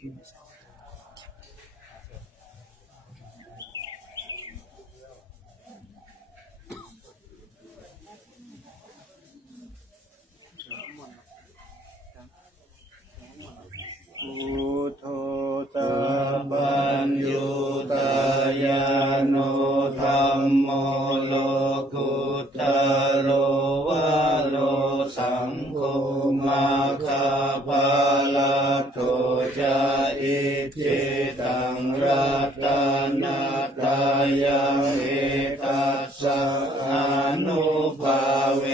พุทโธสัพพัญญูตายาโนธัมโมโลกุตตโรวะโลสังโฆมาคาภาลาโตจาอิจิตังรัตนาตายังเอตัสสะอนุภาเว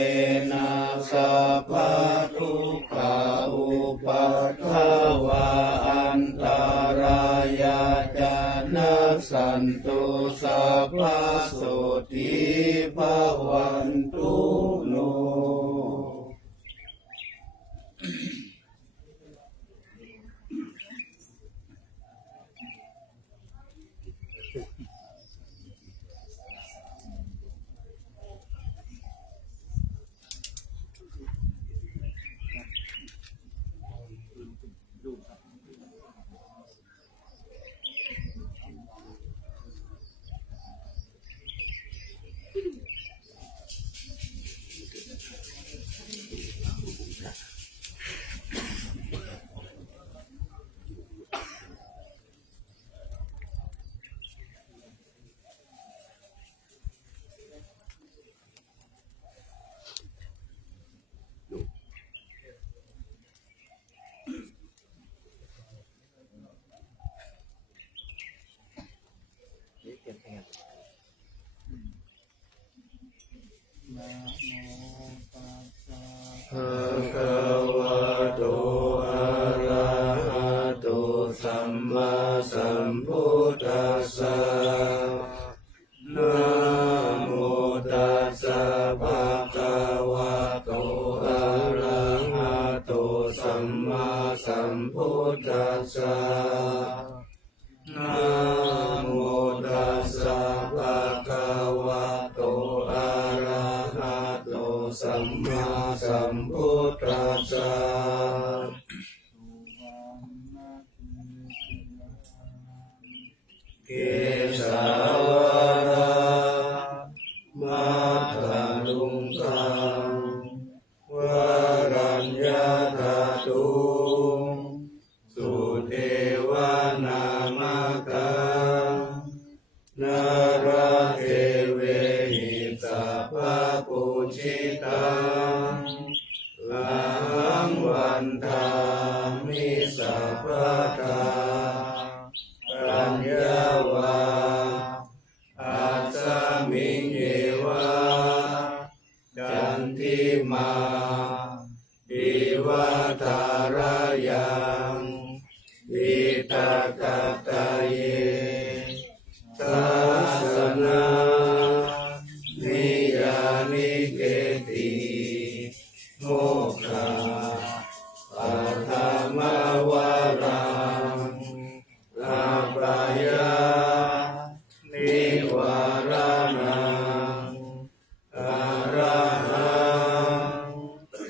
นะสัพพะทุกขาอุปัฏฐาวะอันตรายาจานะสันตุสัพพะโสติภวันตุโนภะคะวะโตอะระหะโตสัมมาสัมพุทธัสสะนะโมตัสสะภะคะวะโตอะระหะโตสัมมาสัมพุทธัสสะนะโมตัสสะภะคะวะโตอะระหะโตสัมมาสัมพุทธัสสะเกสาวรามัทธลุงกังวรัญญาธาตุงสุเทวานามกังนาราเทเวหิสัพพะปุจิตังอาหังวันทามิสัพพะทาปัญญาวาอาสามิงเยวาจันทิมาดิวาทารยังวิตกตาเยทัสสนานิยานิเกติโมกขาปัฏฐมวารังอาปายานิวารานังอาระหัง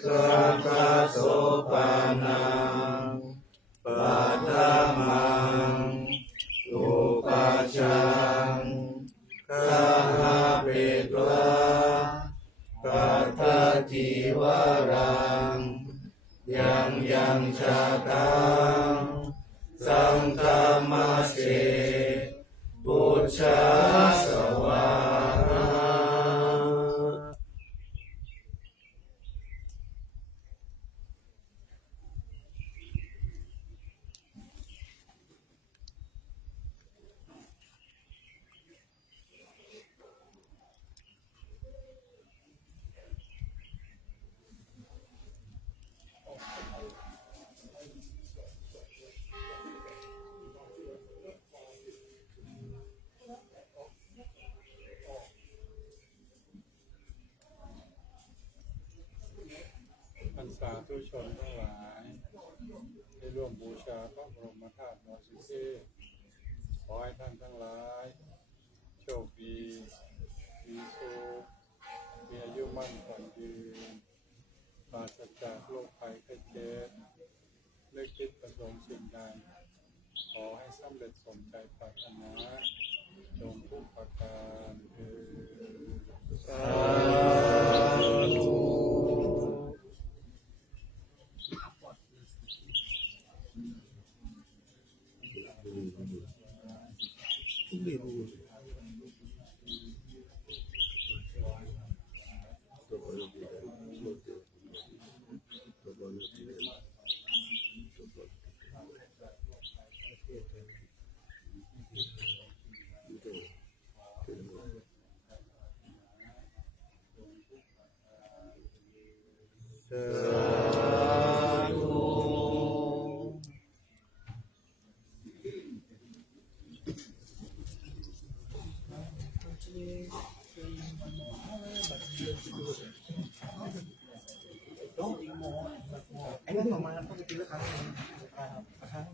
สัพพะโสปานังปัฏฐมังอุปัชฌังคหะเปตวะปัฏฐจิวารังยังชาตังสังฆมัสเสพุทธาสวาท่านสาธุชนทั้งหลายได้ร่วมบูชาพระบรมธาตุวาสิเทขอให้ท่านทั้งหลายโชคดีมีสุขมีอายุมั่นขวัญยืนปราศจากโรคภัยไข้เจ็บนึกคิดประสงค์สิ่งใดข อให้สำเร็จสมใจปรารถนาจงทุกประการเถิด สาธุ สาธุ ไอ้นั่นออกมาปกติแล้วครับครับ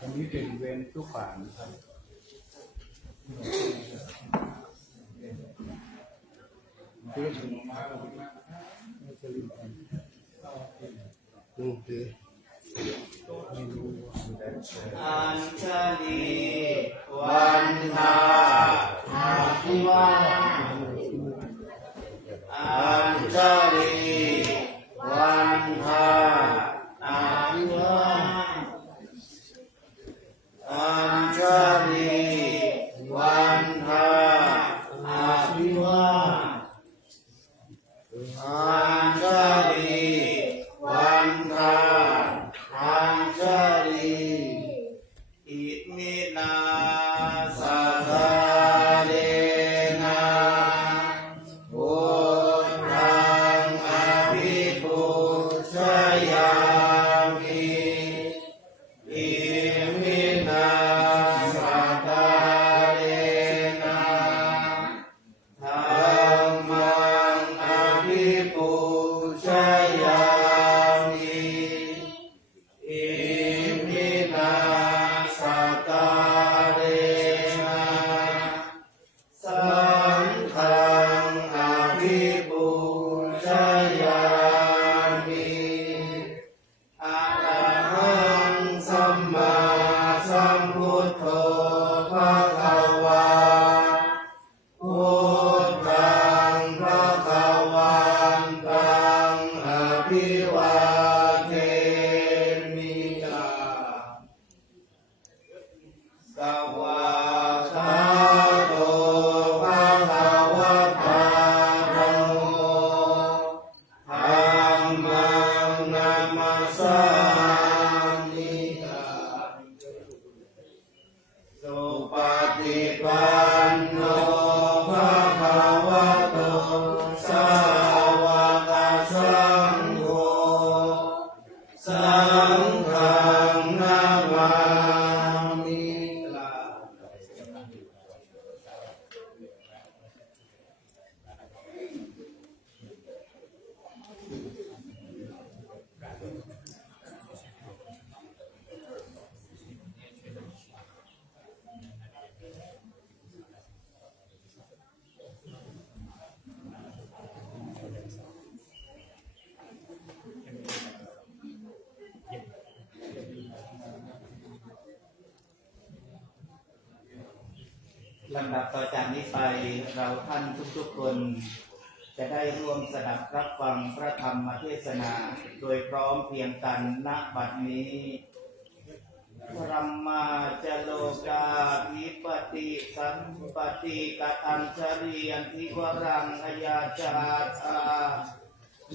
วันนี้เป็นเวรทุกฝ่ายนะครับ ดูสิ อัญชลีวันทาอาภิวาอัญชลีวันทาอาภิวาอัญชลีวันทาอาภิวาอัญชลีวันทาอัญชลีอิมินาสัทธาเดนะพุทธังอภิปุชยามิอิมินาสัทธาเดนะธัมมังอภิปุชยามิอิมินาสัตตาเรนะสังฆังอภิปุชยามิอะระหังสัมมาสัมพุทโธภะคะวาพุทธังภะคะวันตังอภิวาเทมิตาสวากขาโตภะคะวะตาธัมโมธัมมังนัมมัสสามิสุปฏิปันโนภะคะวะโตสาวกสังโฆสังฆังนามามิลำดับต่อจากนี้ไปเราท่านทุกๆคนจะได้ร่วมสดับรับฟังพระธรรมเทศนาโดยพร้อมเพรียงกันณบัดนี้พรัมมาจโลกาภิปติสัมปติกตัญชริยันทิวรังอายาจาชา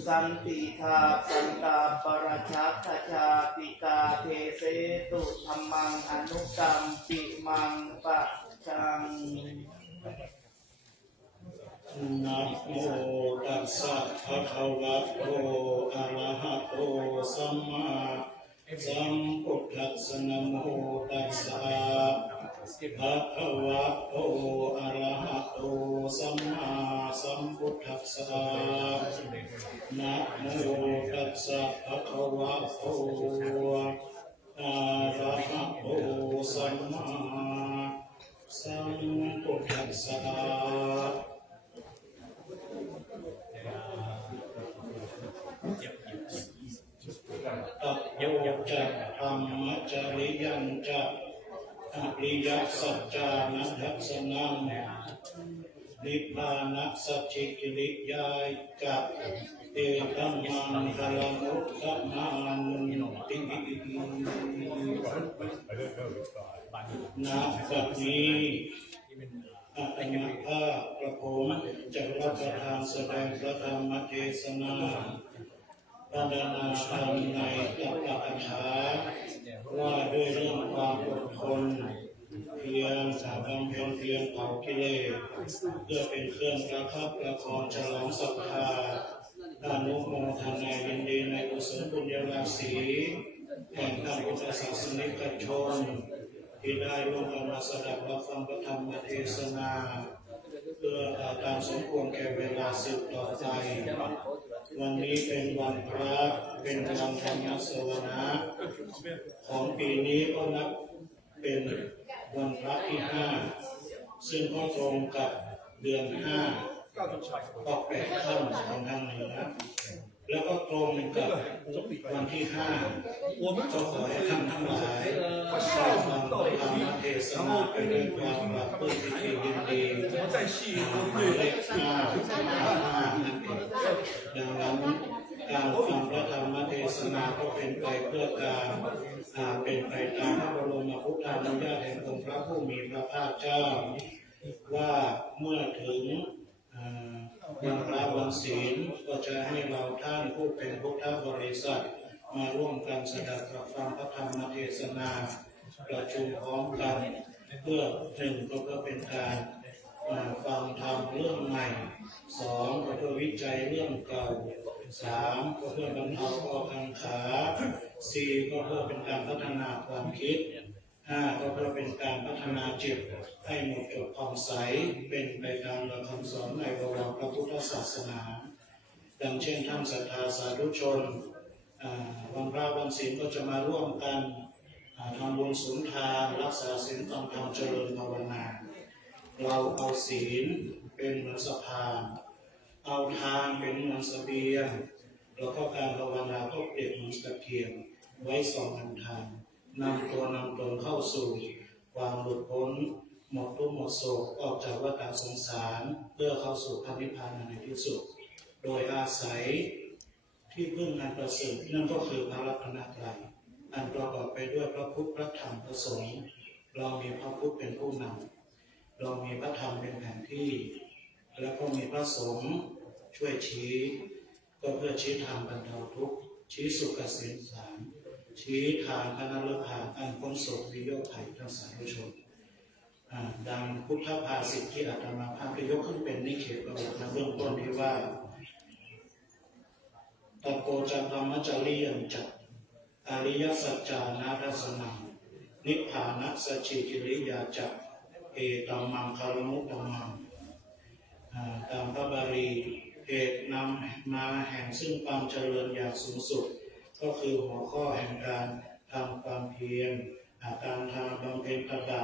สันติธาสันตาปรชัตถชาติกาเทเสตุธรรมังอนุกรรมปิมังปะชัง นะโมตัสสะภะคะวะโตอะระหะโตสัมมาสัมพุทธัสสะนะโมตัสสะภะคะวะโตอะระหะโตสัมมาสัมพุทธัสสะนะโมตัสสะภะคะวะโต โยจะธรรมจริยัญจะอริยสัจจานัทัสสนังนิพพานัสสจิกิริยายจะเอตัมมังคลมุตตมันติณบัดนี้อาตมาภาพกระผมจะรับประทานแสดงพระธรรมเทศนาพรรณนาธรรมในตัปปะถาว่าด้วยเรื่องความอดทนเพียรบำเพ็ญเพียรเผากิเลสเพื่อเป็นเครื่องประคับประคองฉลองศรัทธาอนุโมทนายินดีในกุศลบุญญาราศีแห่งท่านพุทธศาสนิกชนที่ได้ร่วมกันมาสดับรับฟังพระธรรมเทศนาเพื่อตามสมควรแก่เวลาสืบต่อไปวันนี้เป็นวันพระเป็นวันธรรมสวนาของปีนี้ก็นับเป็นวันพระที่5ซึ่งก็ตรงกับเดือน5ออก8ค่ำของทางเหนือแล้วก็ตรงกับวันที่5ก็ขอให้ท่านทั้งหลายได้ฟังธรรมเทศนาไปด้วยความปราบปลื้มปิติยินดีเลข5ดังนั้นการฟังพระธรรมเทศนาก็เป็นไปเพื่อการเป็นไปตามพระบรมพุทธานุญาตแห่งองค์พระผู้มีพระภาคเจ้าว่าเมื่อถึงวันพระวันศีลก็จะให้เราท่านผู้เป็นพุทธบริษัทมาร่วมกันสดับรับฟังพระธรรมเทศนาประชุมพร้อมกันเพื่อ1ก็เพื่อเป็นการฟังธรรมเรื่องใหม่2ก็เพื่อวิจัยเรื่องเก่า3ก็เพื่อบรรเทาข้อกังขา4ก็เพื่อเป็นการพัฒนาความคิด5ก็เพื่อเป็นการพัฒนาจิตให้หมดจดผ่องใสเป็นไปตามหลักคำสอนในบวรพระพุทธศาสนาดังเช่นท่านศรัทธาสาธุชนวันพระวันศีลก็จะมาร่วมกันทำบุญสุนทานรักษาศีลฟังธรรมเจริญภาวนาเราเอาศีลเป็นเหมือนสะพานเอาทานเป็นเหมือนเสบียงแล้วก็การภาวนาก็เปรียบเหมือนตะเกียงไว้ส่องทางนำตัวนำตนเข้าสู่ความหลุดพ้นหมดทุกข์หมดโศกออกจากวัฏสงสารเพื่อเข้าสู่พระนิพพานในที่สุดโดยอาศัยที่พึ่งอันประเสริฐนั่นก็คือพระรัตนตรัยอันประกอบไปด้วยพระพุทธพระธรรมพระสงฆ์เรามีพระพุทธเป็นผู้นำเรามีพระธรรมเป็นแผนที่แล้วก็มีพระสงฆ์ช่วยชี้ก็เพื่อชี้ทางบรรเทาทุกข์ชี้สุขเกษมสารชี้ทางพระนรกอันพ้นโศกวิโยคภัยทั้งสาธุชนดังพุทธภาษิตที่อาตมาภาพยกขึ้นเป็นนิเขปประวัติในเบื้องต้นที่ว่าตโกจธรรมจริยัญจะอริยสัจจานาทัสสนังนิพพานัสสจิกิริยาจะเอตัมมังคารมุตตมังตามพระบาลีเหตุนำมาแห่งซึ่งความเจริญอย่างสูงสุดก็คือหัวข้อแห่งการทำความเพียรการทำบำเพ็ญตบะ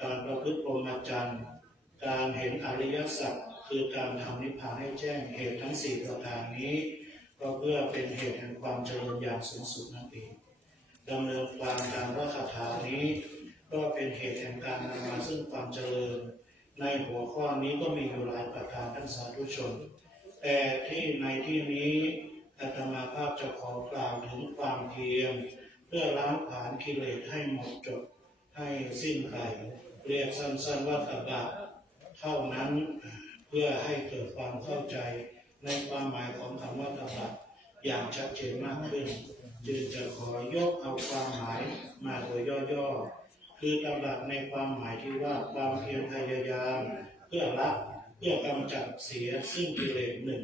การประพฤติพรหมจรรย์การเห็นอริยสัจคือการทำนิพพานให้แจ้งเหตุทั้ง4ประการนี้ก็เพื่อเป็นเหตุแห่งความเจริญอย่างสูงสุดนั่นเองดำเนินการตามพระคาถานี้ก็เป็นเหตุแห่งการนำมาซึ่งความเจริญในหัวข้อนี้ก็มีอยู่หลายประการท่านสาธุชนแต่ในที่นี้อาตมาภาพจะขอกล่าวถึงความเพียรเพื่อล้างผลาญกิเลสให้หมดจดให้สิ้นไปเรียกสั้นๆว่าตบะเท่านั้นเพื่อให้เกิดความเข้าใจในความหมายของคำว่าตบะอย่างชัดเจนมากขึ้นจึงจะขอยกเอาความหมายมาโดยย่อๆคือตบะในความหมายที่ว่าความเพียรพยายามเพื่อละเพื่อกำจัดเสียซึ่งกิเลสหนึ่ง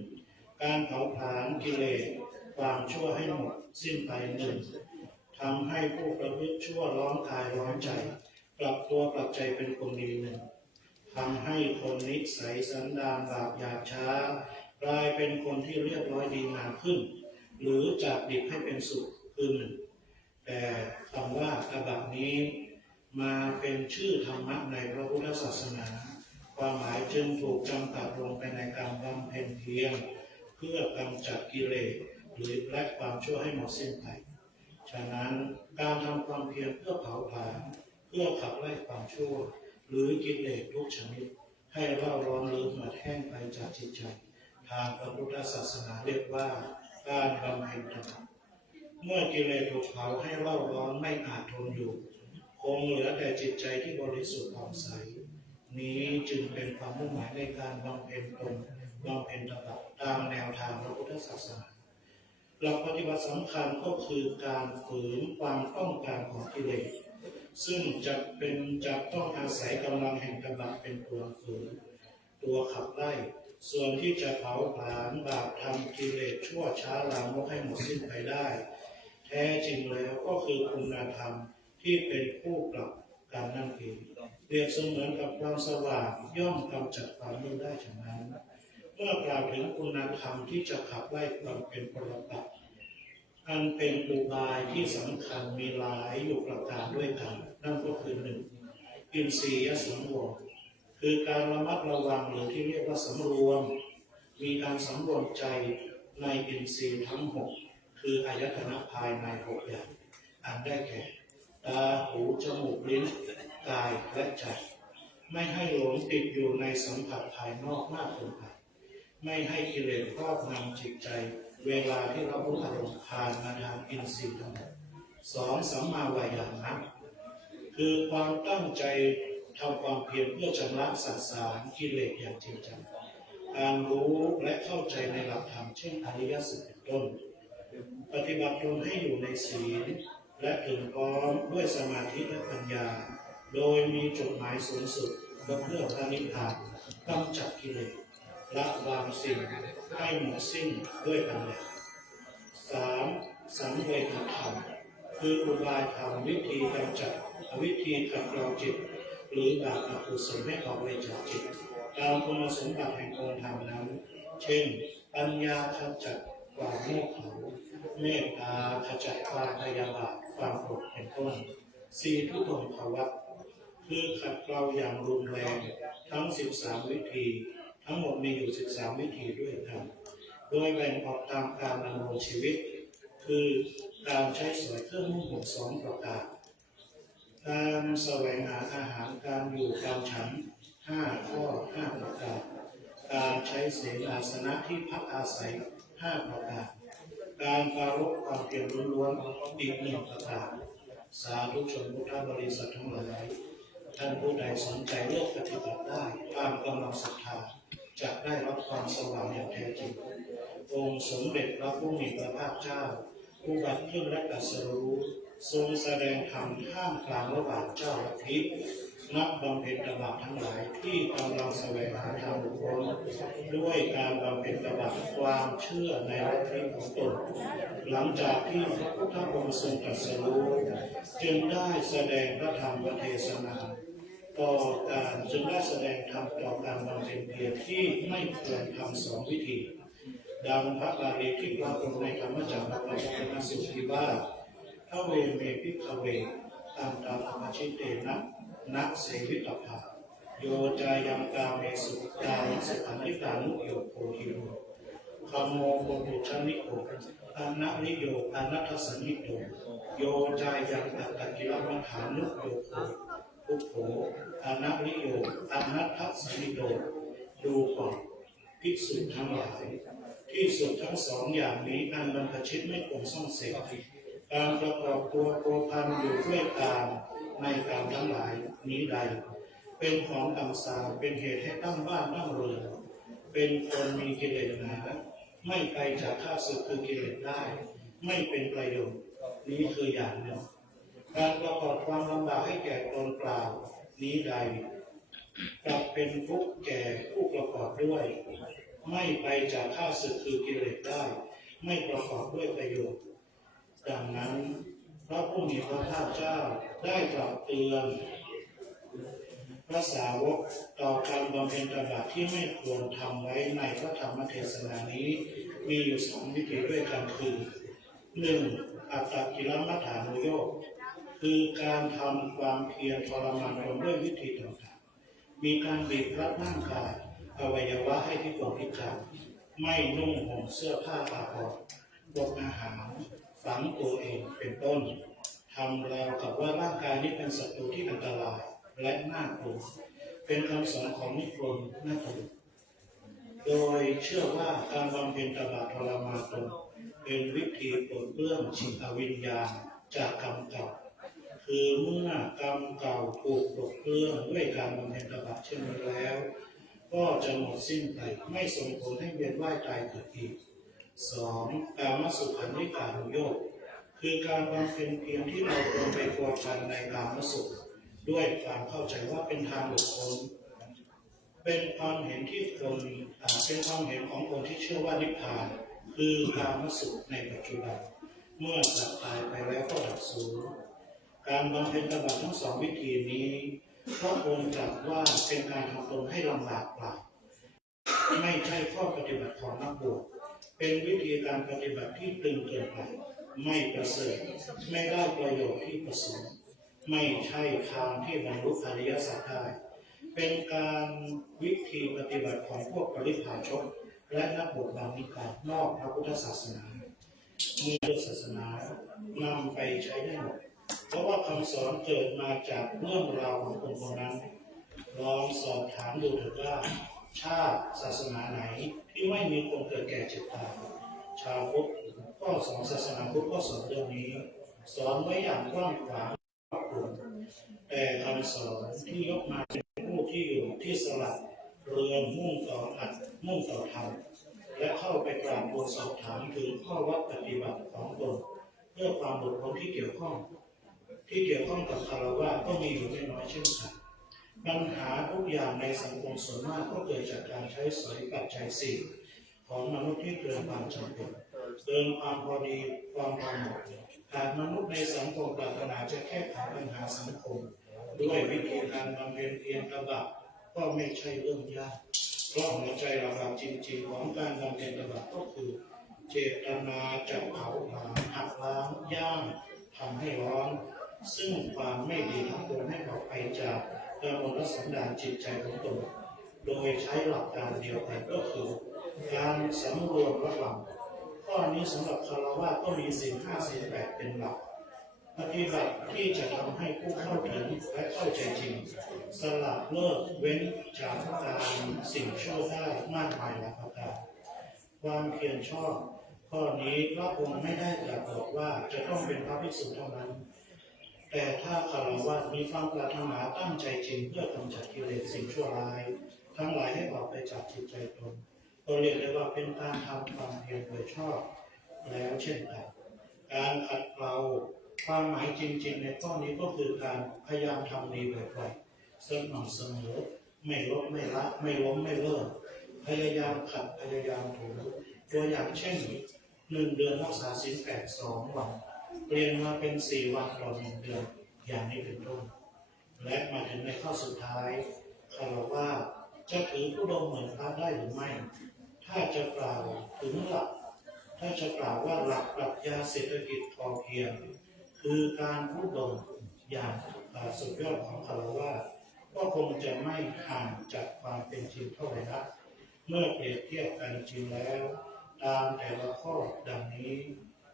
การเผาผลาญกิเลสความชั่วให้หมดสิ้นไปหนึ่งทำให้ผู้ประพฤติชั่วร้อนกายร้อนใจปรับตัวปรับใจเป็นคนดีหนึ่งทำให้คนนิสัยสันดานบาปหยาบช้ากลายเป็นคนที่เรียบร้อยดีงามขึ้นหรือจากดิบให้เป็นสุขคือหนึ่งแต่คำว่าตบะนี้มาเป็นชื่อธรรมะในพระพุทธศาสนาความหมายจึงถูกจำกัดลงไปในการบำเพ็ญเพียรเพื่อกำจัดกิเลสหรือละความชั่วให้หมดสิ้นไป ฉะนั้นการทำความเพียรเพื่อเผาผลาญเพื่อขับไล่ความชั่วหรือกิเลสทุกชนิดให้เร่าร้อนหรือหมดแห้งไปจากจิตใจทางพระพุทธศาสนาเรียกว่าการบำเพ็ญธรรมเมื่อกิเลสถูกเผาให้เร่าร้อนไม่อาจทนอยู่คงเหลือแต่จิตใจที่บริสุทธิ์ผ่องใสนี้จึงเป็นความมุ่งหมายในการบำเพ็ญตนบำเพ็ญธรรมตามแนวทางพระพุทธศาสนาหลักปฏิบัติสำคัญก็คือการฝืนความต้องการของกิเลสซึ่งจะต้องอาศัยกำลังแห่งกำลังเป็นตัวฝืนตัวขับไล่ส่วนที่จะเผาผลาญบาปทำกิเลสชั่วช้าลามกให้หมดสิ้นไปได้แท้จริงแล้วก็คือคุณธรรมที่เป็นผู้ปรับการนั่นเองเปรียบเสมือนกับความสว่างย่อมกำจัดความมืดได้ฉะนั้นเมื่อกล่าวถึงคุณธรรมที่จะขับไล่ความเป็นปรปักษ์อันเป็นอุบายที่สำคัญมีหลายอยู่ประการด้วยกันนั่นก็คือหนึ่งอินทรียสังวรคือการระมัดระวังหรือที่เรียกว่าสำรวมมีการสำรวมใจในอินทรีย์ทั้งหกคืออายตนะภายในหกอย่างอันได้แก่ตาหูจมูกลิ้นกายและใจไม่ให้หลงติดอยู่ในสัมผัสภายนอกมากเกินไปไม่ให้กิเลสครอบงำจิตใจเวลาที่เรารู้อารมณ์ผ่านมาทางอินทรีย์ทั้งหมดสองสัมมาวายามะคือความตั้งใจทำความเพียรเพื่อชำระสสารกิเลสอย่างจริงจังการรู้และเข้าใจในหลักธรรมเช่นอริยสัจเป็นต้นปฏิบัติตนให้อยู่ในศีลและถึงพร้อมด้วยสมาธิและปัญญาโดยมีจุดหมายสูงสุดก็เพื่อพระนิพพานกำจัดกิเลสละวางสิ่งให้หมดสิ้นด้วยปัญญาสามสังเวชธรรมคืออุบายธรรมวิธีกำจัดวิธีขัดเกลาจิตหรือบาปอกุศลให้ออกไปจากจิตตามคุณสมบัติแห่งองค์ธรรมนั้นเช่นปัญญาขจัดความโง่เขลาเมตตาขจัดความพยาบาทความโกรธเป็นต้นสี่ทุตงภวะคือขัดเกลาอย่างรุนแรงทั้ง13วิธีทั้งหมดมีอยู่13วิธีด้วยกันโดยแบ่งออกตามการดำรงชีวิตคือการใช้สอยเครื่องนุ่งห่ม2ประการการแสวงหาอาหารการอยู่การฉัน5ข้อ5ประการการใช้เสนาสนะที่พักอาศัย5ประการการปรารภความเพียรล้วนๆอีก1ประการสาธุชนพุทธบริษัททั้งหลายท่านผู้ใดสนใจเลือกปฏิบัติได้ตามกำลังศรัทธาจะได้รับความสว่างอย่างแท้จริงองค์สมเด็จพระผู้มีพระภาคเจ้าผู้บัติขึ้นและตรัสรู้ทรงแสดงธรรมท่ามกลางระหว่างเจ้าลัทธินักบำเพ็ญตบะทั้งหลายที่กำลังแสวงหาธรรมบุคคลด้วยการบำเพ็ญตบะความเชื่อในลัทธิของตนหลังจากที่พระพุทธองค์ทรงตรัสรู้จึงได้แสดงพระธรรมเทศนาต่อการจึงได้แสดงธรรมต่อการบำเพ็ญเพียรที่ไม่ควรทำ2วิธีดังพระบาลีที่ปรากฏในธรรมจักรวรรดิสูตรที่ว่าพระเวเมพิขเวตันตาธรรมชิเตนะนักเสวิตภาโยจายังกาเมสุกายสุขันธิตานุโยโคทิโรขโมโกตุชนิโกอนันิโยอนัทสนิโตโยจายังอัตตกิลมัฏฐานุโยโคทุกโขอนันิโยอนัทสนิโตดูก่อนภิกษุทั้งหลายที่สุดทั้ง2อย่างนี้อันบรรพชิตไม่คงซ่องเสพการประกอบตัวโกพันอยู่ด้วยการในการทั้งหลายนี้ใดเป็นของต่ำสาวเป็นเหตุให้ตั้งบ้านตั้งเรือนเป็นคนมีกิเลสหนาไม่ไกลจากข้าศึกคือกิเลสได้ไม่เป็นประโยชน์นี้คืออย่างหนึ่งการประกอบความลำบากให้แก่ตนเปล่านี้ใดกลับเป็นทุกข์แก่ผู้ประกอบด้วยไม่ไปจากข้าศึกคือกิเลสได้ไม่ประกอบด้วยประโยชน์ดังนั้นพระผู้มีพระภาคเจ้าได้ตรัสเตือนพระสาวกต่อการบำเพ็ญตบะที่ไม่ควรทำไว้ในพระธรรมเทศนานี้มีอยู่2วิธีด้วยกันคือ 1. อัตตกิลมัฏฐานุโยคคือการทำความเพียรทรมานตนด้วยวิธีต่างๆมีการบีบรัดร่างกายอวัยวะให้พิกลพิการไม่นุ่งห่มเสื้อผ้าอาภรณ์อดอาหารฝ ฝังตัวเองเป็นต้นทำราวกับว่าร่างกายนี้เป็นศัตรูที่อันตรายและน่ากลัวเป็นคำสอนของนิครนน่ากลัวโดยเชื่อว่าการบำเพ็ญตบะทรมานตนเป็นวิธีปลดเปลื้องจิตวิญญาณจากกรรมเก่าคือเมื่อกรรมเก่าถูกปลดเปลื้องด้วยการบำเพ็ญตบะเช่นนี้แล้วก็จะหมดสิ้นไปไม่ส่งผลให้เวียนว่ายตายเกิดอีก2. กามสุขันธิการุโยคคือการบำเพ็ญเพียรที่เราลงไปพัวพันในกามสุขด้วยความเข้าใจว่าเป็นทางหลุดพ้นเป็นความเห็นที่คนเป็นความเห็นของคนที่เชื่อว่านิพพานคือกามสุขในปัจจุบันเมื่อสัตว์ตายไปแล้วก็ดับสูญการบำเพ็ญตบะทั้งสองวิธีนี้พระองค์ตรัสว่าเป็นการทำตนให้ลำบากเปล่าไม่ใช่ข้อปฏิบัติของนักบวชเป็นวิธีการปฏิบัติที่ตึงเกินไปไม่ประเสริฐไม่ได้ประโยชน์ที่ประสงค์ไม่ใช่ทางที่บรรลุอริยสัจได้เป็นการวิธีปฏิบัติของพวกปริพาชกและนักบวชบางนิกายนอกพระพุทธศาสนามีศาสนานำไปใช้ได้หมดเพราะว่าคำสอนเกิดมาจากเรื่องราวของคนคนนั้นลองสอบถามดูเถิดว่าชาติศาสนาไหนที่ไม่มีคนเกิดแก่เจ็บตายชาวพุทธก็สอนศาสนาพุทธก็สอนเรื่องนี้สอนไว้อย่างกว้างขวางแต่คำสอนที่ยกมาเป็นผู้ที่อยู่ที่สลับเรือนมุ่งต่ออัดมุ่งต่อธรรมและเข้าไปกราบทูลสอบถามถึงข้อวัดปฏิบัติของตนเพื่อความหลุดพ้นที่เกี่ยวข้องกับคารวะก็มีอยู่ไม่น้อยเช่นกันปัญหาทุกอย่างในสังคมส่วนมากก็เกิดจากการใช้สอยปัจจัยสี่ของมนุษย์ที่เกินความจำเป็นเกินความพอดีความพอเหมาะหากมนุษย์ในสังคมปรารถนาจะแก้ไขปัญหาสังคมด้วยวิธีการบำเพ็ญเพียรตบะก็ไม่ใช่เรื่องยากเพราะหัวใจหลักๆจริงๆของการบำเพ็ญตบะก็คือเจตนาจะเผาผลาญหักล้างย่างทำให้ร้อนซึ่งความไม่ดีทั้งปวงให้ออกไปจากกระบวนการสันดานจิตใจของตนโดยใช้หลักการเดียวกันก็คือการสำรวมระวังข้อนี้สำหรับคารวะก็มีศีล 5 ศีล 8เป็นหลักปฏิบัติที่จะทำให้ผู้เข้าถึงและเข้าใจจริงสละเลิกเว้นจากการสิ่งชั่วได้มากมายหลายประการความเพียรชอบข้อนี้พระองค์ไม่ได้ตรัสบอกว่าจะต้องเป็นพระภิกษุเท่านั้นแต่ถ้าคารวะมีความปรารถนาตั้งใจจริงเพื่อกำจัดกิเลสสิ่งชั่วร้ายทั้งหลายให้ออกไปจากจิตใจตนก็เรียกได้ว่าเป็นการทำความเพียรโดยชอบแล้วเช่นกันการขัดเกลาความหมายจริงๆในข้อนี้ก็คือการพยายามทำดีบ่อยๆสม่ำเสมอไม่ลดไม่ละไม่ล้มไม่เลิกพยายามขัดพยายามถูตัวอย่างเช่น1 เดือนรักษาศีล 8 2 วันเปลี่ยนมาเป็น4 วันต่อ1 เดือนอย่างนี้เป็นต้นและมาถึงในข้อสุดท้ายคารวะจะถือธุดงค์เหมือนพระได้หรือไม่ถ้าจะกล่าวถึงหลักถ้าจะกล่าวว่าหลักปรัชญาเศรษฐกิจพอเพียงคือการธุดงค์อย่างสุดยอดของคารวะก็คงจะไม่ห่างจากความเป็นจริงเท่าไหร่นักเมื่อเปรียบเทียบกันจริงแล้วตามแต่ละข้อดังนี้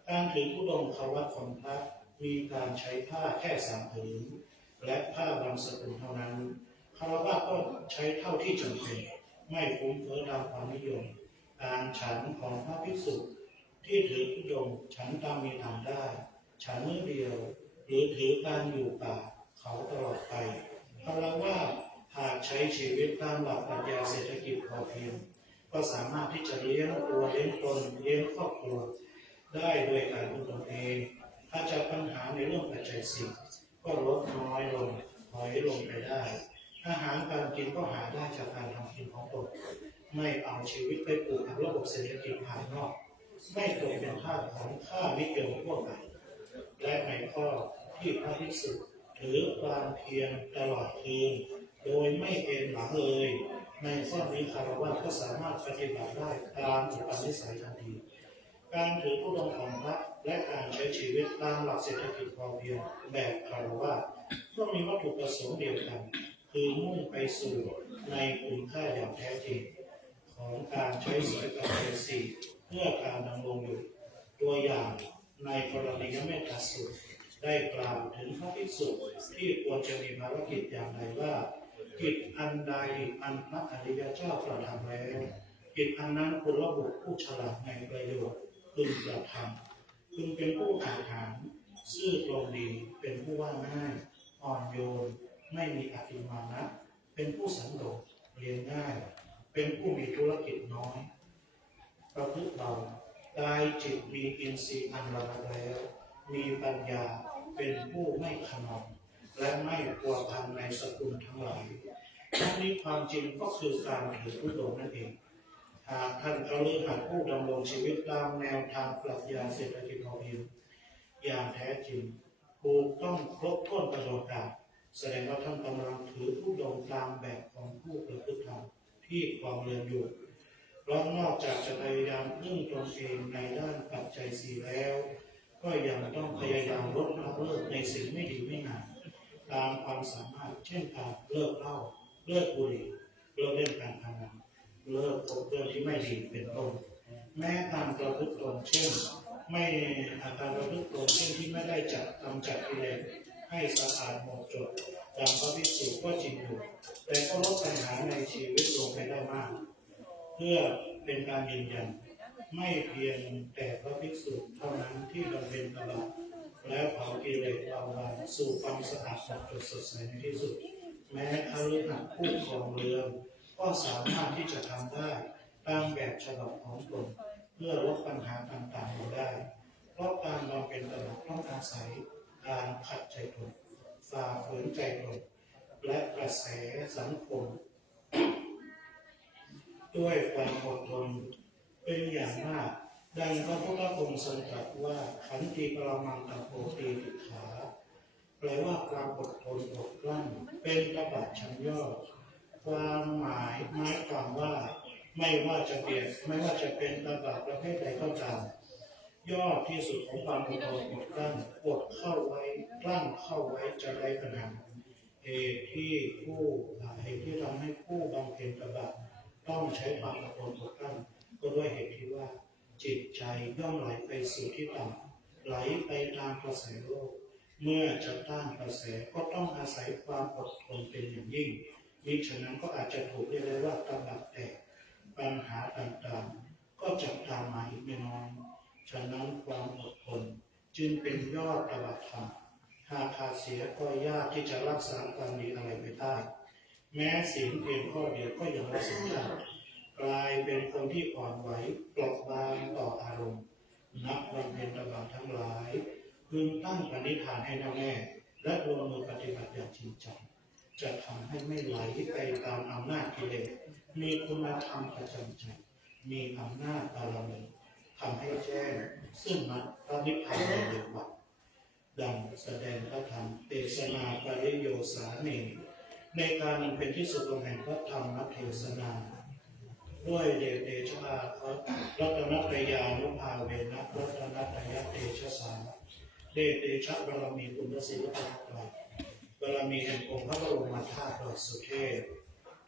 การถือธุดงค์ควัตของพระมีการใช้ผ้าแค่3 ผืนและผ้าบางสกุลเท่านั้นคารวะก็ใช้เท่าที่จำเป็นไม่ฟุ้งเฟ้อตามความนิยมการฉันของพระภิกษุที่ถือธุดงค์ฉันตามมีตามได้ฉันมื้อเดียวหรือถือการอยู่ป่าเขาตลอดไปคารวะหากใช้ชีวิตตามหลักปรัชญาเศรษฐกิจพอเพียงก็สามารถที่จะเลี้ยงตัวเลี้ยงตนเลี้ยงครอบครัวได้โดยการดูตนเองถ้าจะปัญหาในเรื่องปัจจัยสี่ก็ลดน้อยลงถอยลงไปได้อาหารการกินก็หาได้จากการทำกินของตนไม่เอาชีวิตไปผูกกับระบบเศรษฐกิจภายนอกไม่ตกเป็นทาสของค่านิยมพวกไหนและในข้อที่พระภิกษุถือความเพียรตลอดคืนโดยไม่เอ็นหลังเลยในข้อนี้คารวะก็สามารถปฏิบัติได้ตามอุปนิสัยทันทีการถือธุดงค์ของพระและการใช้ชีวิตตามหลักเศรษฐกิจพอเพียงแบบคารวะก็มีวัตถุประสงค์เดียวกันคือมุ่งไปสู่ในคุณค่าอย่างแท้จริงของการใช้สอยปัจจัยสี่เพื่อการดำรงอยู่ตัวอย่าง ในกรณียเมตตาสูตรได้กล่าวถึงพระภิกษุที่ควรจะมีภารกิจอย่างไรว่ากิจอันใดอันพระอริยเจ้าประทำแล้วกิจอันนั้นคุณระบุผู้ฉลาดในประโยชน์พึงกระทำพึงเป็นผู้อาหารซื่อตรงดีเป็นผู้ว่าง่ายอ่อนโยนไม่มีอภิมานะเป็นผู้สันโดษเรียนง่ายเป็นผู้มีธุรกิจน้อยประพฤติเบากายจิตมีอินทรีย์อันระงับแล้วมีปัญญาเป็นผู้ไม่ขนองและไม่พัวพันในสกุลทั้งหลายทั้งนี้ความจริงก็คือการถือธุดงค์นั่นเองหากท่านเขาเลือกหัดผู้ดำรงชีวิตตามแนวทางปรัชญาเศรษฐกิจพอเพียงอย่างแท้จริงถูกต้องครบถ้วนประโยชน์การแสดงว่าท่านกำลังถือธุดงค์ตามแบบของผู้ประพฤติธรรมที่ความเรียนอยู่เพราะนอกจากจะพยายามพึ่งตนเองในด้านปัจจัยสี่แล้วก็ยังต้องพยายามลดละเลิกในสิ่งไม่ดีไม่งามตามความสามารถเช่นการเลิกเหล้าเลิกบุหรี่เลิกเล่นการพนันเลิกคบเรื่องที่ไม่ดีเป็นต้นแม้การประพฤติตนเช่นที่ไม่ได้จัดกำจัดกิเลสให้สะอาดหมดจดดังพระภิกษุก็จริงอยู่แต่ก็ลดปัญหาในชีวิตลงไปได้มากเพื่อเป็นการยืนยันไม่เพียงแต่พระภิกษุเท่านั้นที่บำเพ็ญตบะแล้วเผากิเลสเบาบางสู่ความสะอาดหมดจดสดใสในที่สุดแม้คฤหัสถ์ผู้ครองเรือนก็สามารถที่จะทำได้ตามแบบฉบับของตนเพื่อลดปัญหาต่างๆลงได้เพราะการบำเพ็ญตบะต้องอาศัยการขัดใจตนฝ่าฝืนใจตนและกระแสสังคมด้วยความอดทนเป็นอย่างมากดังพระพุทธองค์ทรงตรัสว่าขันติปรมังตโพตีติขาแปลว่าความอดทนอดกลั้นเป็นตบะชั้นยอดความหมายความว่าไม่ว่าจะเป็นตบะประเภทใดก็ตามยอดที่สุดของความอดทนอดกลั้นอดเข้าไว้กลั้นเข้าไว้จะได้ขนาดเหตุที่ทำให้ผู้บำเพ็ญตบะต้องใช้ความอดทนอดกลั้นก็ด้วยเหตุที่ว่าจิตใจย่อมไหลไปสู่ที่ต่ำไหลไปตามกระแสโลกเมื่อจะต้านกระแสก็ต้องอาศัยความอดทนเป็นอย่างยิ่งมิฉะนั้นก็อาจจะถูกเรียกได้ว่าตบะแตกปัญหาต่างๆก็จะตามมาอีกไม่น้อยฉะนั้นความอดทนจึงเป็นยอดตบะธรรมหากขาดเสียก็ยากที่จะรักษาความดีอะไรไปได้แม้ศีลเพียงข้อเดียวก็ยังรักษาได้กลายเป็นคนที่อ่อนไหวเปราะบางต่ออารมณ์นักบำเพ็ญตบะทั้งหลายพึงตั้งปณิธานให้แน่วแน่และลงมือปฏิบัติอย่างจริงจังจะทำให้ไม่ไหลไปตามอำนาจกิเลสมีคุณธรรมประจำใจมีอำนาจบารมีทำให้แจ้งซึ่งมรรคพระนิพพานในเร็ววันดังแสดงพระธรรมเทศนาปริโยสาเนในการเป็นที่สุดแห่งพระธรรมเทศนาด้วยเดชะรัตนตยานุภาเวนะรัตนตยเตชะสาเดชะบารมีบุญศิลปะบารมีแห่งองค์พระบรมธาตุสุเทพ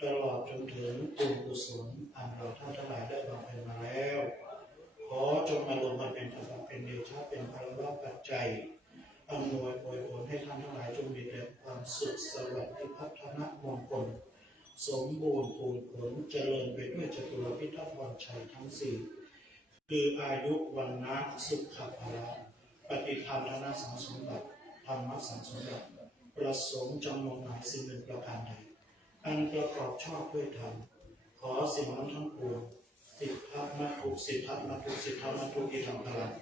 ตลอดจนถึงบุญกุศลอันเราท่านทั้งหลายได้บำเพ็ญมาแล้วขอจงมาลงมาเป็นธรรมเป็นเดชะเป็นพลปัจจัยอำนวยอวยพรให้ท่านทั้งหลายจงมีแต่ความสุขสวัสดิ์พัฒนามงคลสมบูรณ์ปูนผลเจริญไปด้วยจตุรพิทักษ์วันชัยทั้งสี่คืออายุวันนะสุขภาระปฏิภาณนาสังสมบัติธรรมสังสมบัติประสงค์จำนงหมายสิ่งหนึ่งประการใดอันประกอบชอบด้วยธรรมขอสิ่งนั้นทั้งปวงสิทธัตมัตถุอิทังพลัง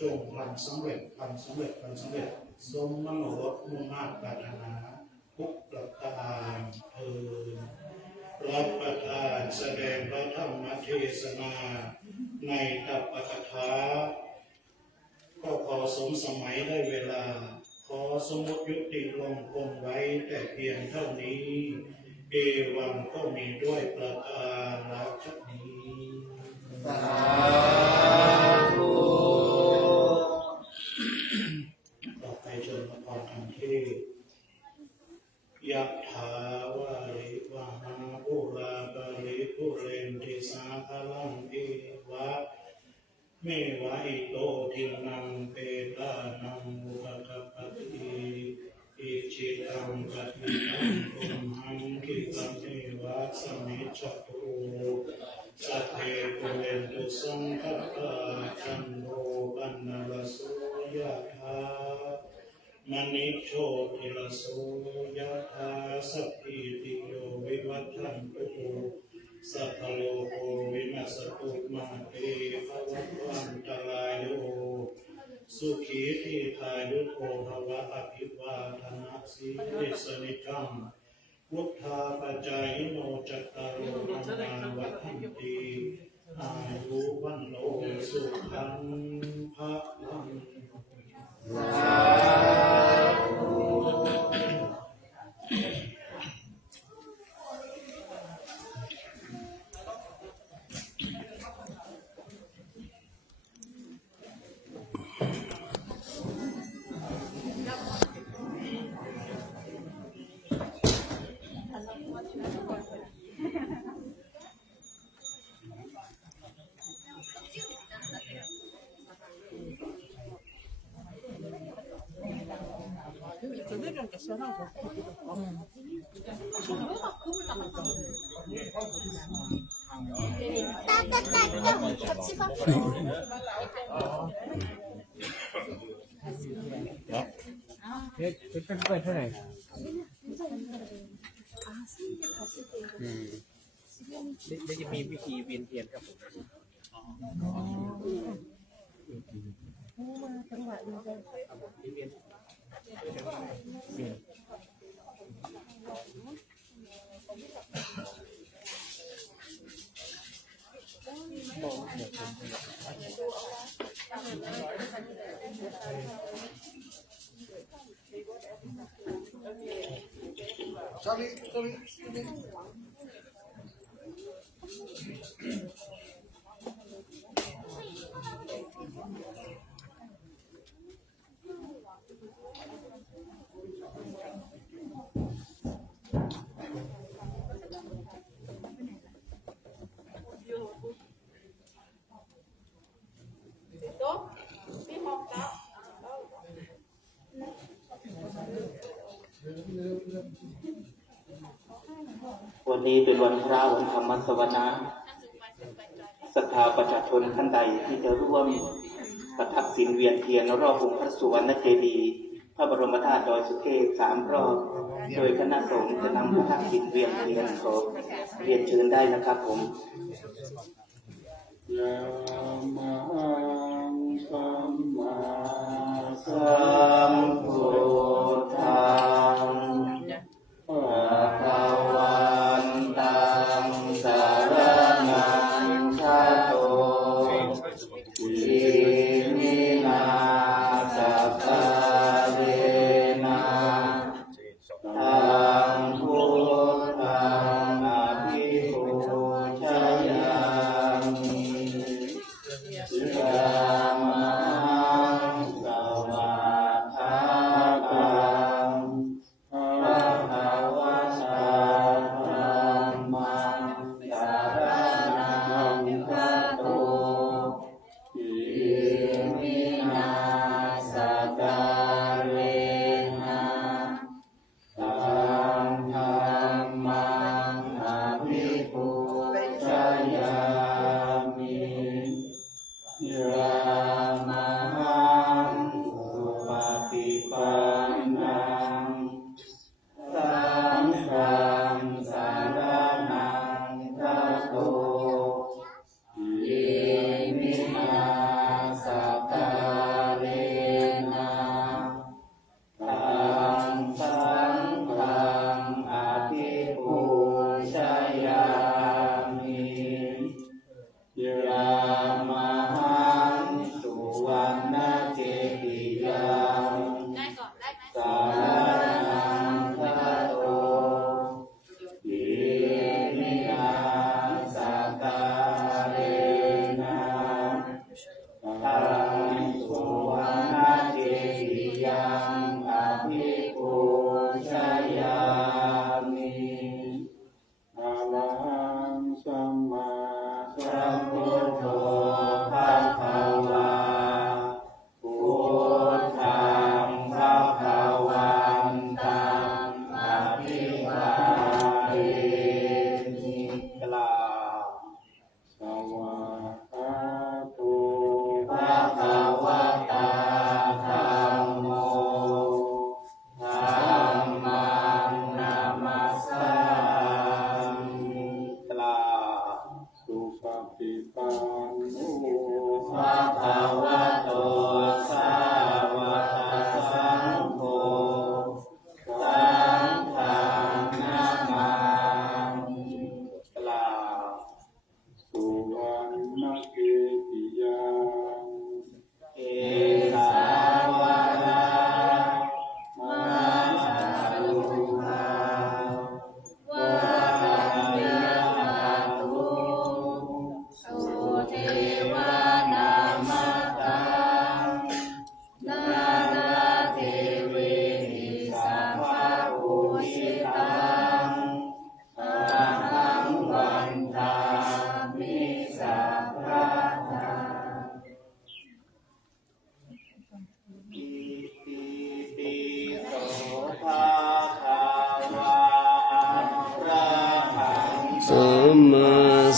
จงพลันสำเร็จสมมโนรสมุ่งมา่ปรารถนาทุกประการรับประทานแสดงพระธรรมเทศนาในตัปปกถาก็พอสมสมัยได้เวลาขอสมมติยุติลงคงไว้แต่เพียงเท่านี้เอวังก็มีด้วยประการฉนี้สาธุต่อไปเชิญพระพรทางเทศยะถาวาริวหาปุราปริปุเรนติสาคลังเอวะ เมวะอิโตทินังเปตานังอุปกัปปติอิจิตังปฏิตังตุมหังคิตังเอวะสมิจจตุสัพเพปุเรนตุสังคปาจันโทปนรสโสยถามณิโชติรสโสยถาสัพพิติโยวิวัฏันตุสัพพโลกวินัสตุมาเตภวัตวันตรายโยสุขีทีคายุโกภวะอภิวาทนาสีสนิจังวุฒาปัจจายโนจัตตารโอธรรมาวัฏันติอายุวันโนสุขังภะลัง เป็นเท่าไหร่จะมีวิธีเวียนเทียนครับผมวันนี้เป็นวันพระวันธรรมสวนาศรัทธาประชาชนท่านใดที่จะร่วมประทักษิณเวียนเทียนรอบองค์พระสุวรรณเจดีย์พระบรมธาตุดอยสุเทพ3 รอบโดยคณะสงฆ์จะนำประทักษิณเวียนเทียนขอเรียนเชิญได้นะครับผมยะมังสัมมาสัมพุทธังภะวันตังสรณังคัจโตอิมินาสัพพะเวนะตังพุทธังอภิปูชยามิยามหังสวะทาตังภะคะวะตาธัมมังสรณังคัจโตอิมินาสการเรนะตังธัมมังอภิปูชยามิยามหังสุปฏิปันนังสังฆังสรณังคัจโตอิมินาสักการเรนะตังสังฆังอภิปูชยามิยามหังสุวรรณเจดียังสารนังคัจโตอิมินาสักการเรนะตังสุวรรณเจดียังอภิปูชยามิอะระหังสัมมาสัมพุทโธภะคะ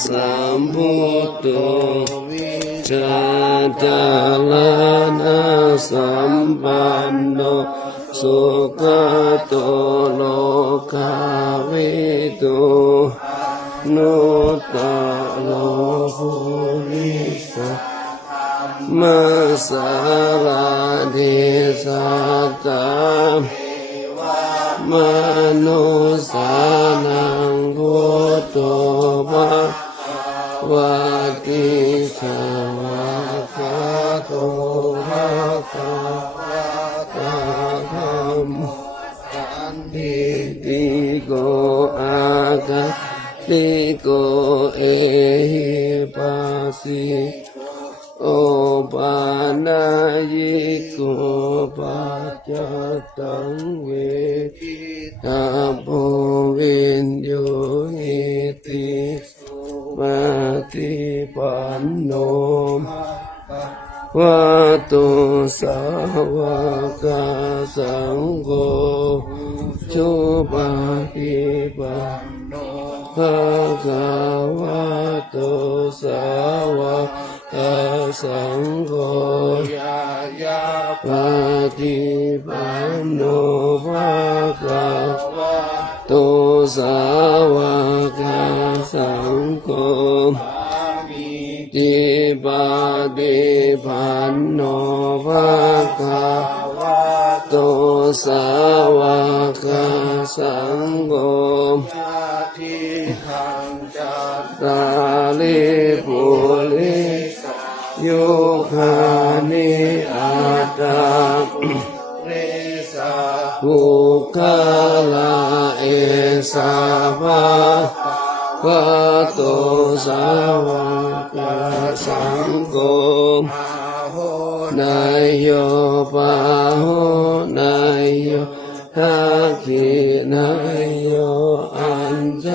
สัมพุทโธชาตาลานาสัมปันโนสุขโตโลกาวิตุนุตตะโลภุริสมาสาราเดสัตตามนุสานังพุทโธภควาติสาวกโตภะคะวะตาธัมโมสันติติโกอาคัตติโกเอหิปัสสิโอปานายิโกปัจจตังเวทิตาโพวินโยนิติมาติปันโนวะโตสาวกสังโฆชุปฏิปันโนภะคะวะโตสาวกสังโฆยายาปฏิปันโนภะคะวะโตสาวกสังโฆติปฏิปันโนภะคะวะโตสาวกสังโฆทิทังจัตตาลิปุริโยคานิอัตตาเรสาภูคาลาเอสาวะวะโตสาวกสังโฆนายโยปะโหนายโยทักขินายโยอัญช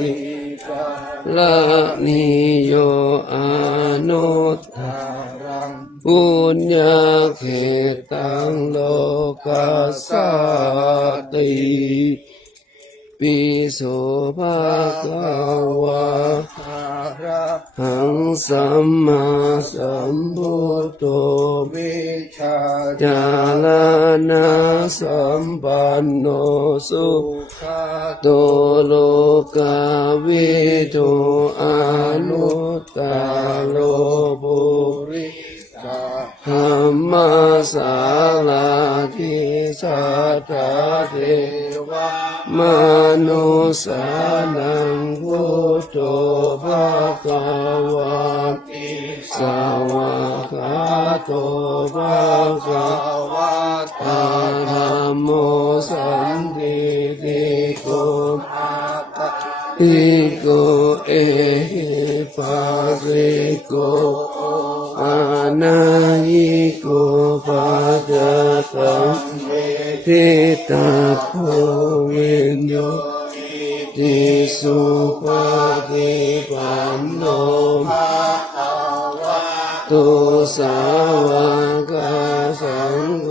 ลิละนิโยอนุตตรังปุญญเขตังโลกัสสติปิโสภะคะวะหังสัมมาสัมพุทโธวิชาจารณะสัมปันโนสุขโตโลกาวิทูอนุตตะโลภุริธรรมสาลาทิสัทธาเทวมนุสานังพุทโธภะคะวะติสาวกโตภะคะวะตาธัมโมสันติติโกติโกเอหิปัสสิโกอานายิโกปัจจตังเวทิตาโพวินโยติสุปฏิปันโนภะคะวะโตสาวกสังโฆ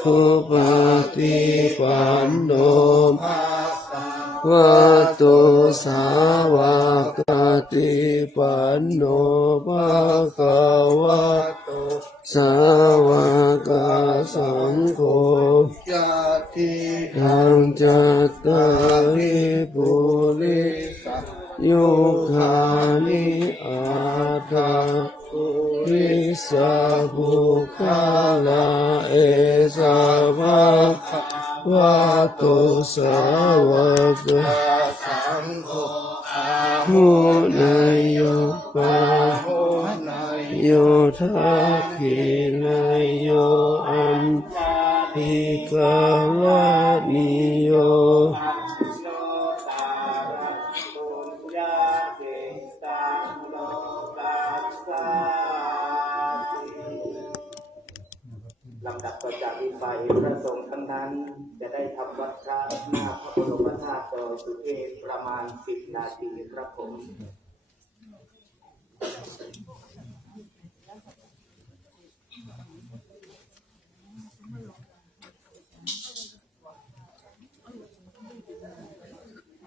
สุปฏิปันโนภะวะโตสาวกติปันโนภะคะวะโตสาวกสังโฆญาติทังจัตตาริปุริสโยคานิอัตถาริสาภูคาลาเอสาวะวะโตสาวกสังโฆโหนายโยปะโหนายโยทักขินายโยอัญภิกาลานิโยลำดับต่อจากนี้ไปพระสงฆ์ทั้งนั้นจะได้ทำวัดพระหน้าพระบรมธาตุต่อสุเทพประมาณ10 นาทีครับผม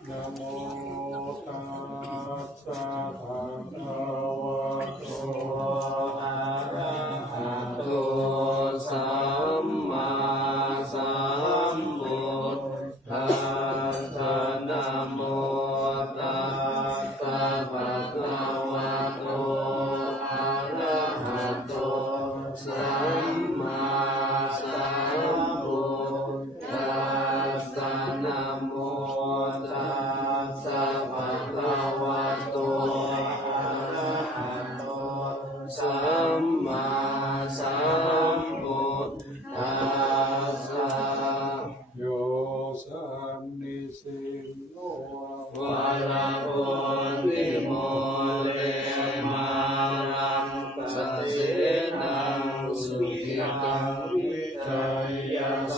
นะโมตัส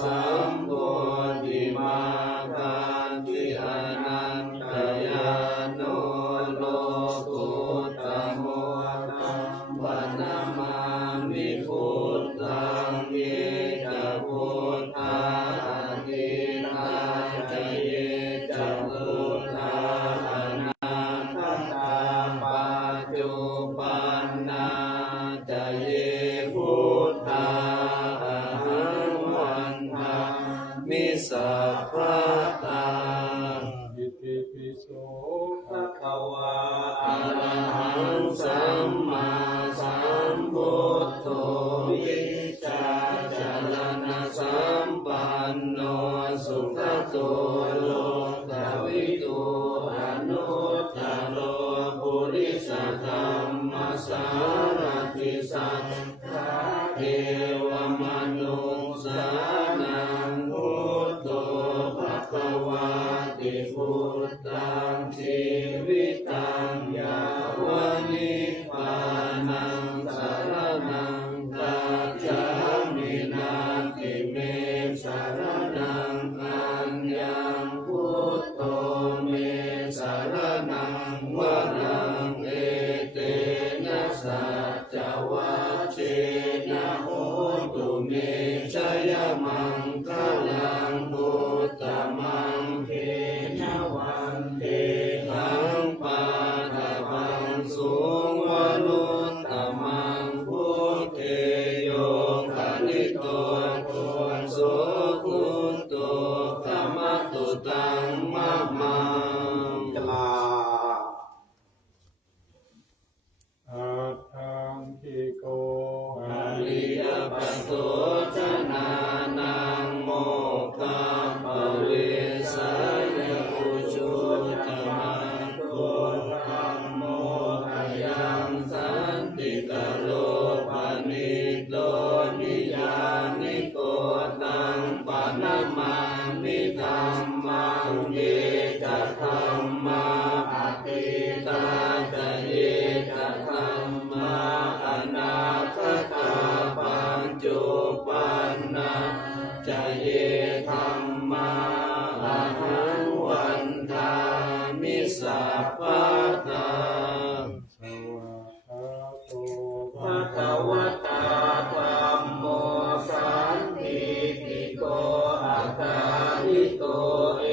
สัมโพธิมาคันติอนันตญาโนโลกุตตโมตัมปะนามามิพุทธังเยจะพุทธาอธินาจเยจะพุทธาอนันตตาปัจจุปันนาจะเยพุทธาอหังวันทามิสัพพะตา อิติปิโส ภะคะวะอะระหังสัมมาสัมพุทโธวิชาจารณะสัมปันโนสุขโตโลกวิทูอนุตตโรปุริสธรรมสารติสัทธาเทวมนุสานังพุทโธภะคะวะติพุทธังชีวิตังยาวนิพพานังสารนังกัจฉามินาติเมสารนังอัญญังพุทโธเมสารนังวรังเอเตนะสัจจวัชเชนะโหตุเมชยมังคลังพุทธมังเทนะวันเทหังปาทะปังสุงวรุตตมังพุทเทโยคานิโตตุโสกุตโตธรรมตุตังมะมัง กลา อาทังทิโก อริยปัสโสชนานังโมคคาภเวสายปุชุตมังโกธัมโมอะยังสันติกโลปนิโตนิยานิโกตังปะนะมามิธัมมังเยจะธัมมาอติตาจะเยจะธัมมาอนาคตาปัญจุปันนาจะเยธัมมาอหังวันทามิสัพพะตา สวะคาโต ภะคะวะตาธัมโมสันติติโกอัตตาลิโกเอ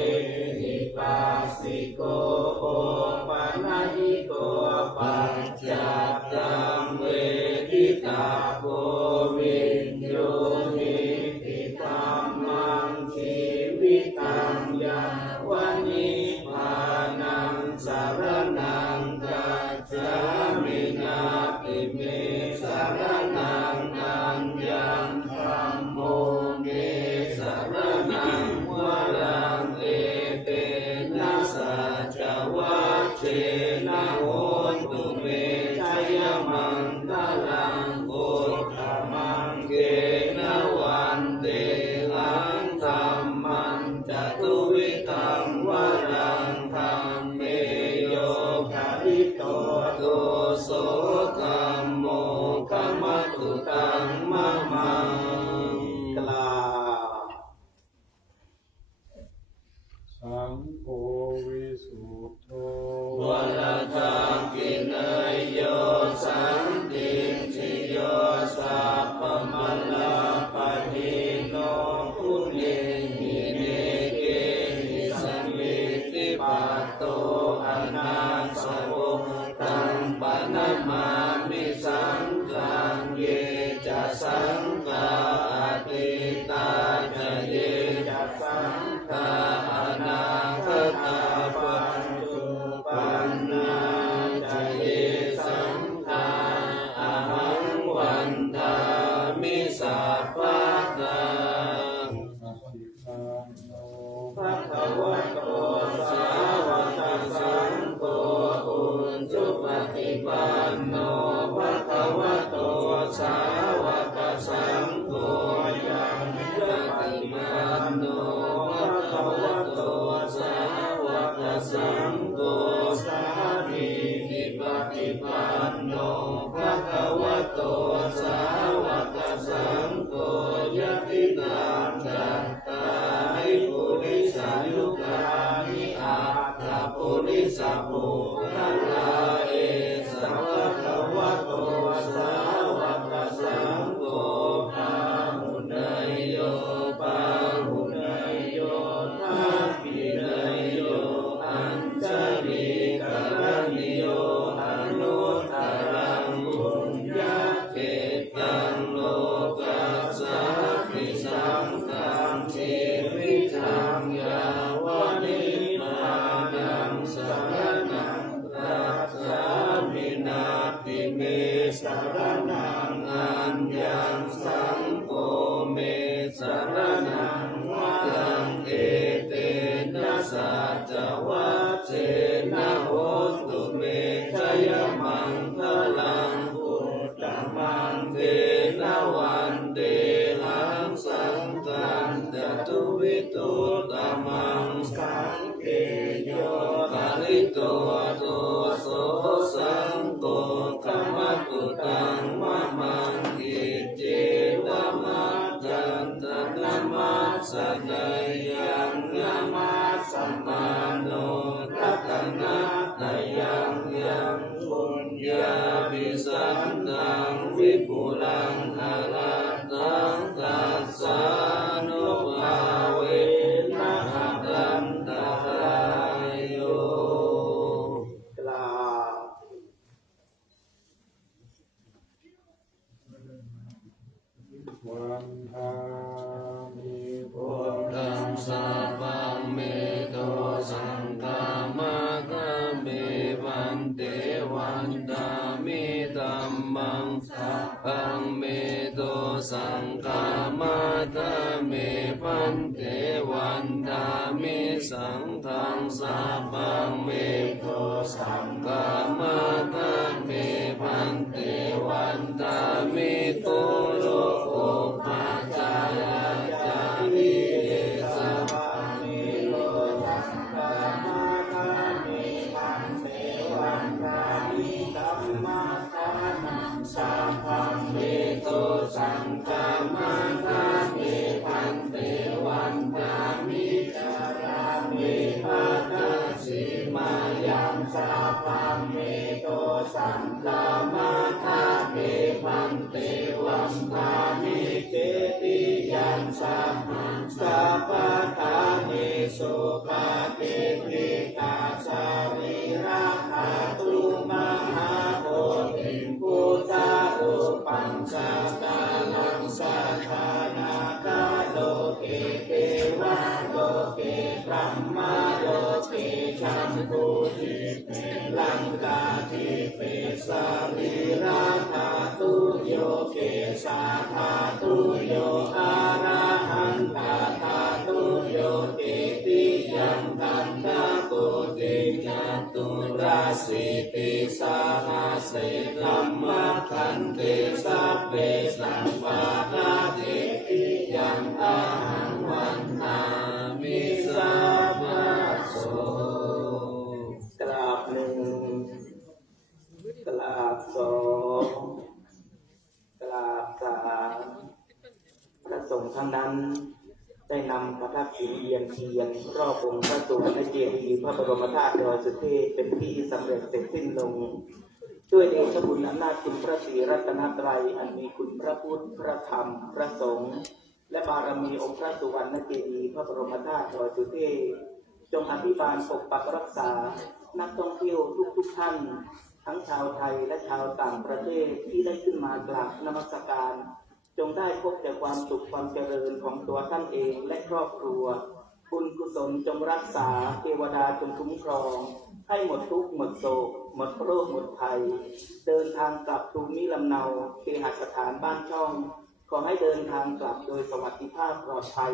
หิปัสสิโกโอปัญญิโกปัจจัตตังเวทิตาโกวิญโยนิติธัมมังชีวิตังยาวนิพพานังสารนังกัจฉามินาติเมสารนังอัญญังธัมโมเมสารนังวรังเอเตนะสัจวัชเชนะโหตุเมชยมังคลังพุทธมังเกนะวันเตหังธัมมันจตุวิตังวรังธัมเมโยคาริโตตุโสธัมโมกัมมัตตุตังมะมัง กลา สังโฆวิสุทโธ วรทังกินยโยสันติชิโยสัพพมัลลาปะทิโนภุเนหิเนเกหิสัมมิติปัตโตอนาสโวตังปะนะมามิสังฆังเยจะสังฆาติตาจะเยจะสังฆาอนาคตาปัญจุปันนาจะเยสังฆาอหังวันทามิสัพพะตา สัพพิตังโน ภะคะวะโตสาวกสังโฆอุจุปฏิปันโนภะคะวะโตสาวกสังโฆยังปฏิปันโนภะคะวะโตสาวกสังโฆสามีจิปฏิปันโนภะคะวะโตสาวกสังโฆยะติตาจา สัพพุทธาเอสัพพะวะโตสาวกสังโฆปาหุนายโยปาหุนายโยทัพพินายโยอัญชลีกรณิโยอนุตตรังบุญญาเกตังโลกัสสะภิสังฆังชีวิตังยาวนิพพานังสรณังรัจฉามินาติเมสรณังอัญญังสังโฆเมสรณังยังเอเตนะสัจวัชเชนะโหตุเมชยมังคลังพุทธมังเทนะวันเดหังสังกังจตุวิตุตมังสังเกโยกาลิโตโตโสสังโฆธรรมตุตังมะมังกิเจนะมัจจันตนะมัสสะนัยยังนะมัสสะมาโนรัตนะนายังยังปุญญาภิสันตังวิปุลังอรหันตังตัสสะนุภาเวนะหะตันตรายโยกล่าว วันทามิพุท ธังสัพพังเมโตสังฆามะกะเมวันเตวันตามิธัมมังสัพพังเมโตสังฆามะกะเมวันเตวันตามิสังฆังสัพพังเมโตสังฆามะกะเมวันเตวันตามิตุโลโกปัจจายจามิเยสัพพะเมโลสังฆามะกะเมวันเตวันตามิธัมมัสสะนังสัพพังเมโตสังฆามะกะเมวันเตวันตามิจารามิปัตตสิมายังสัพพังเมโตสังฆามะกะเมวันเตวันตามิเจติยังสัพพังสัพพะทานิสุปาเตติกาสาริราคาตุมหาโพธิพุทธาอุปัญชกาลังสัทธานาคาโลเกเทวะโลเกพรหมโลเกชันตุทิเปลังกาทิเปสาริราคาตุโยเกสาธาตุโยอาระหันตาธาตุโยเกติยังกันตะโกติจตุราสิติสาหาเสธัมมะคันเตสัพเพสัมปาทาเทติยังอาหังวันนามิสัพพะโสกราบหนึ่งกราบสองกราบสามพระสงฆ์ทั้งนั้นได้นำประทับศีลเวียนเทียนรอบองค์พระสุวรรณเจดีย์พระบรมธาตุดอยสุเทพเป็นที่สำเร็จเสร็จสิ้นลงด้วยเดชบุญอำนาจคุณพระศรีรัตนตรัยอันมีคุณพระพุทธพระธรรมพระสงฆ์และบารมีองค์พระสุวรรณเจดีย์พระบรมธาตุดอยสุเทพจงอภิบาลปกปักรักษานักท่องเที่ยวทุกท่านทั้งชาวไทยและชาวต่างประเทศที่ได้ขึ้นมากราบนมัสการจงได้พบแต่ความสุขความเจริญของตัวท่านเองและครอบครัวบุญกุศลจงรักษาเทวดาจงคุ้มครองให้หมดทุกข์หมดโศกหมดโรคหมดภัยเดินทางกลับภูมิลำเนาเคหสถานบ้านช่องขอให้เดินทางกลับโดยสวัสดิภาพปลอดภัย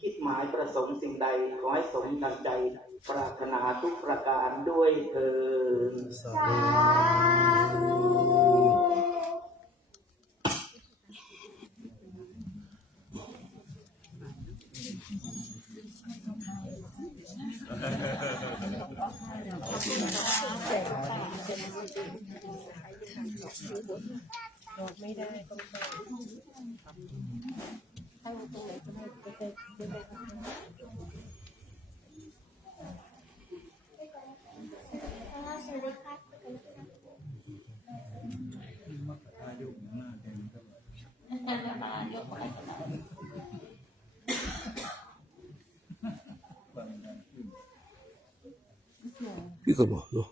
คิดหมายประสงค์สิ่งใดขอให้สมดังใจปรารถนาทุกประการด้วยเถิดสาธุ ไม่ได้ต้องตั้งตรงไหนก็ได้จะได้ พี่ก็บอกเนาะ